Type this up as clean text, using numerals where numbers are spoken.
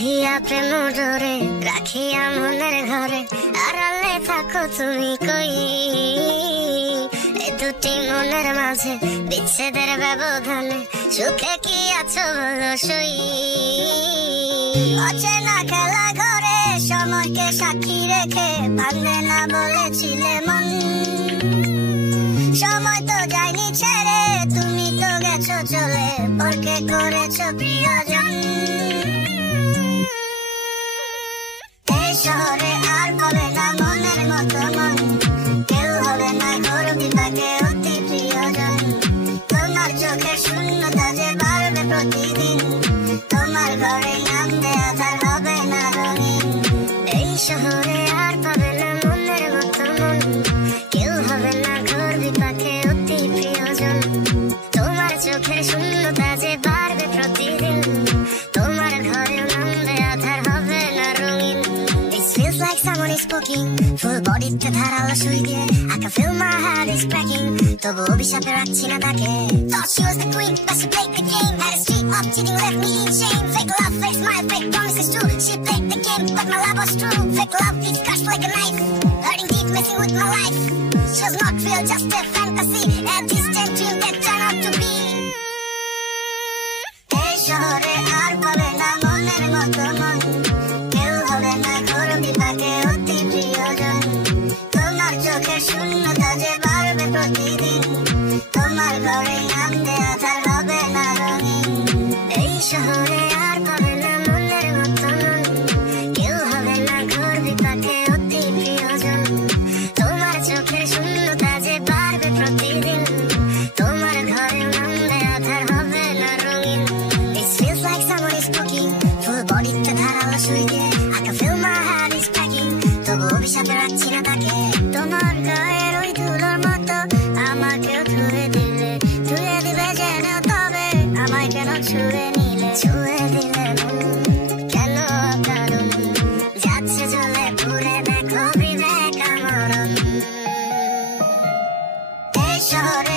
বাঁধিয়া প্রেম ডোরে রাখিয়া মনের ঘরে আড়ালে থাকো তুমি কই এ দুটি মনের মাঝে বিচ্ছেদের ব্যবধানে সুখে কি আছো বলো সই অচেনা খেলা ঘরে সময়কে সাক্ষী রেখে ভাঙবে না বলেছিলে মন সময় তো যায়নি ছেড়ে তুমি তো গেছো চলে পরকে করেছো প্রিয়জন এই শহরে আর পাবে না মনের মতো মন কেউ হবে না ঘোর বিপাকে অতি প্রিয়জন তোমার চোখে শূন্যতা যে বাড়বে প্রতিদিন তোমার ঘরে নামবে আধার হবে না রঙিন এই শহরে আর পাবে না মনের মতো মন কেউ হবে না ঘোর বিপাকে অতি প্রিয়জন তোমার চোখের শূন্যতা যে বাড়বে প্রতিদিন তোমার ঘরে নামবে আধার হবে না রঙিন It feels like someone is poking full body তে ধারালো সুই দিয়ে I can feel my heart is cracking তবু অভিশাপে রাখছি না তাকে Thought she was the queen but she played the game Had a streak of cheating left me in shame Fake love, fake smile, fake promises true She played the game but my love was true Fake love leaves crushed like a knife Hurting deep, messing with my life She was not real, just a fantasy A distant dream that turned out to be এই শহরে আর পাবে না মনের মতো মন কেউ হবে না ঘোর বিপাকে অতি প্রিয়জন তোমার চোখের শূন্যতা যে বাড়বে প্রতিদিন তোমার ঘরে নামবে আধার হবে না রঙিন এই শহরে আর পাবে না মনের মতো মন কেউ হবে না ঘোর বিপাকে অতি প্রিয়জন তোমার চোখের শূন্যতা যে বাড়বে প্রতিদিন তোমার ঘরে নামবে আধার হবে না রঙিন It feels like someone is cooking full body তে ধারালো সুই দিয়ে I can feel my heart is cracking তবু অভিশাপে রাখছি না তাকে তোমার গায়ের ওই ধুলোর মতো আমাকেও ধুয়ে দিলে ধুয়ে দিবে যেন তবে আমায় কেন ছুঁয়ে নিলে ছুঁয়ে দিলে মন কেন কারণ যাচ্ছে চলে ঘুরে দেখো বিবেক আমরণ এই শহরে